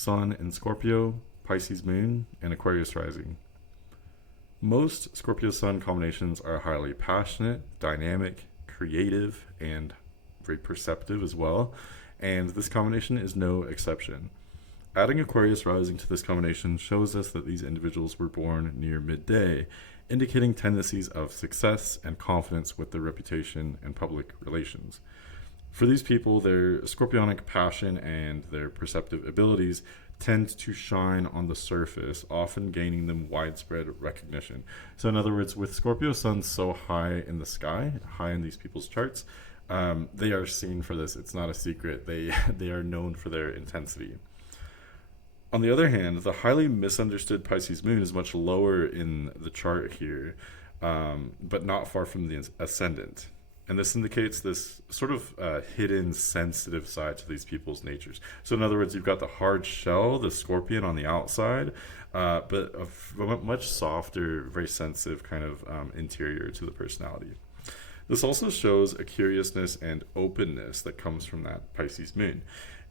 Sun in Scorpio, Pisces moon, and Aquarius rising. Most Scorpio Sun combinations are highly passionate, dynamic, creative, and very perceptive as well, and this combination is no exception. Adding Aquarius rising to this combination shows us that these individuals were born near midday, indicating tendencies of success and confidence with their reputation and public relations. For these people, their scorpionic passion and their perceptive abilities tend to shine on the surface, often gaining them widespread recognition. So, in other words, with Scorpio Sun so high in the sky, high in these people's charts, they are seen for this. It's not a secret. They are known for their intensity. On the other hand, the highly misunderstood Pisces moon is much lower in the chart here, but not far from the ascendant. And this indicates this sort of hidden, sensitive side to these people's natures. So in other words, you've got the hard shell, the scorpion on the outside, but a much softer, very sensitive kind of interior to the personality. This also shows a curiousness and openness that comes from that Pisces moon.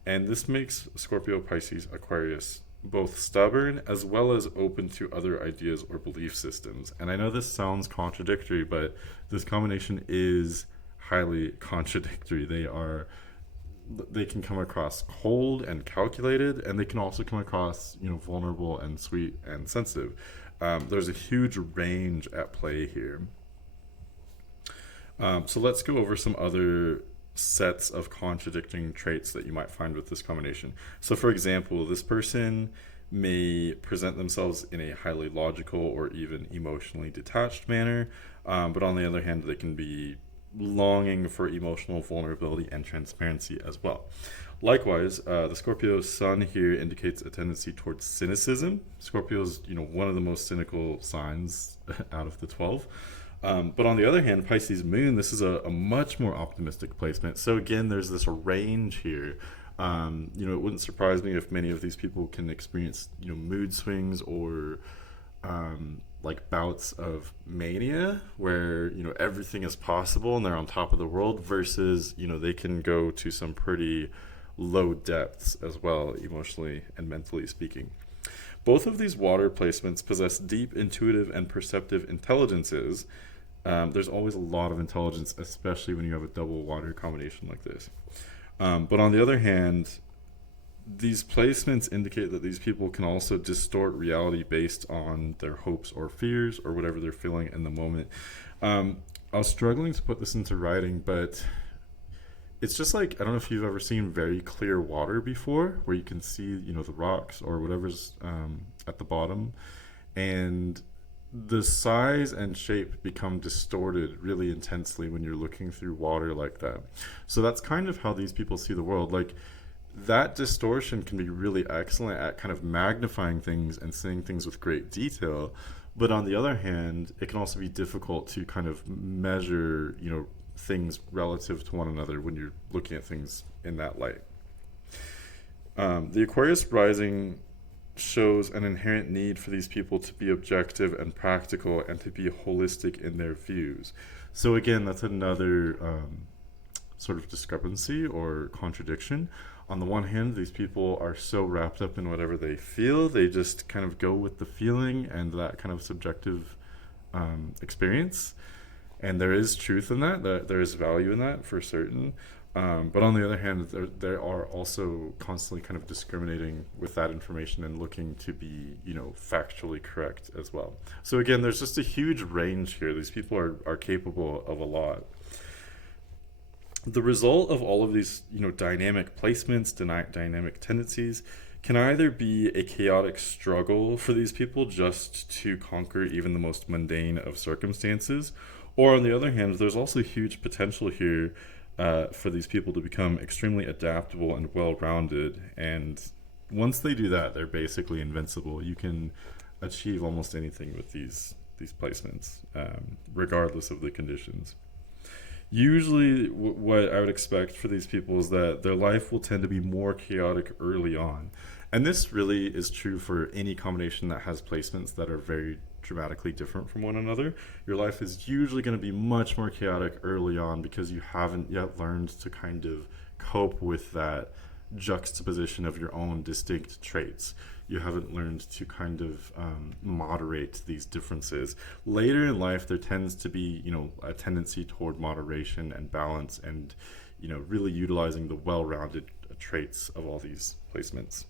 And this makes Scorpio, Pisces, Aquarius both stubborn as well as open to other ideas or belief systems. And I know this sounds contradictory, but this combination is highly contradictory. They can come across cold and calculated, and they can also come across, vulnerable and sweet and sensitive. There's a huge range at play here. So let's go over some other sets of contradicting traits that you might find with this combination. So for example, this person may present themselves in a highly logical or even emotionally detached manner, but on the other hand, they can be longing for emotional vulnerability and transparency as well. Likewise, the Scorpio Sun here indicates a tendency towards cynicism. Scorpio is, one of the most cynical signs out of the 12. But on the other hand, Pisces moon, this is a much more optimistic placement. So again, there's this range here. It wouldn't surprise me if many of these people can experience, mood swings or like bouts of mania where, everything is possible and they're on top of the world versus, they can go to some pretty low depths as well, emotionally and mentally speaking. Both of these water placements possess deep intuitive and perceptive intelligences. There's always a lot of intelligence, especially when you have a double water combination like this. But on the other hand, these placements indicate that these people can also distort reality based on their hopes or fears or whatever they're feeling in the moment. I was struggling to put this into writing, but it's just like, I don't know if you've ever seen very clear water before, where you can see, the rocks or whatever's at the bottom, and the size and shape become distorted really intensely when you're looking through water like that. So that's kind of how these people see the world. Like, that distortion can be really excellent at kind of magnifying things and seeing things with great detail. But on the other hand, it can also be difficult to kind of measure, things relative to one another when you're looking at things in that light. The Aquarius rising shows an inherent need for these people to be objective and practical and to be holistic in their views. So again, that's another sort of discrepancy or contradiction. On the one hand, these people are so wrapped up in whatever they feel, they just kind of go with the feeling and that kind of subjective experience. And there is truth in that there is value in that for certain. But on the other hand, they are also constantly kind of discriminating with that information and looking to be, factually correct as well. So again, there's just a huge range here. These people are capable of a lot. The result of all of these, dynamic placements, dynamic tendencies, can either be a chaotic struggle for these people just to conquer even the most mundane of circumstances, or on the other hand, there's also huge potential here for these people to become extremely adaptable and well-rounded. And once they do that, they're basically invincible. You can achieve almost anything with these placements, regardless of the conditions. Usually what I would expect for these people is that their life will tend to be more chaotic early on. And this really is true for any combination that has placements that are very dramatically different from one another. Your life is usually going to be much more chaotic early on because you haven't yet learned to kind of cope with that juxtaposition of your own distinct traits. You haven't learned to kind of moderate these differences. Later in life, there tends to be, a tendency toward moderation and balance, and, really utilizing the well-rounded traits of all these placements.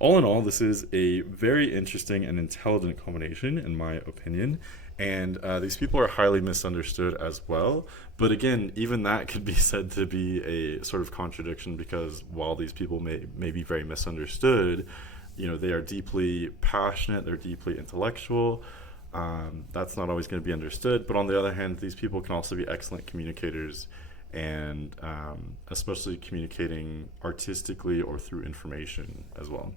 All in all, this is a very interesting and intelligent combination, in my opinion. And these people are highly misunderstood as well. But again, even that could be said to be a sort of contradiction, because while these people may be very misunderstood, they are deeply passionate, they're deeply intellectual. That's not always going to be understood. But on the other hand, these people can also be excellent communicators, and especially communicating artistically or through information as well.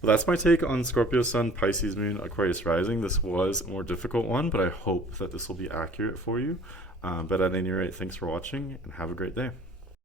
Well, that's my take on Scorpio Sun, Pisces Moon, Aquarius Rising. This was a more difficult one, but I hope that this will be accurate for you. But at any rate, thanks for watching, and have a great day.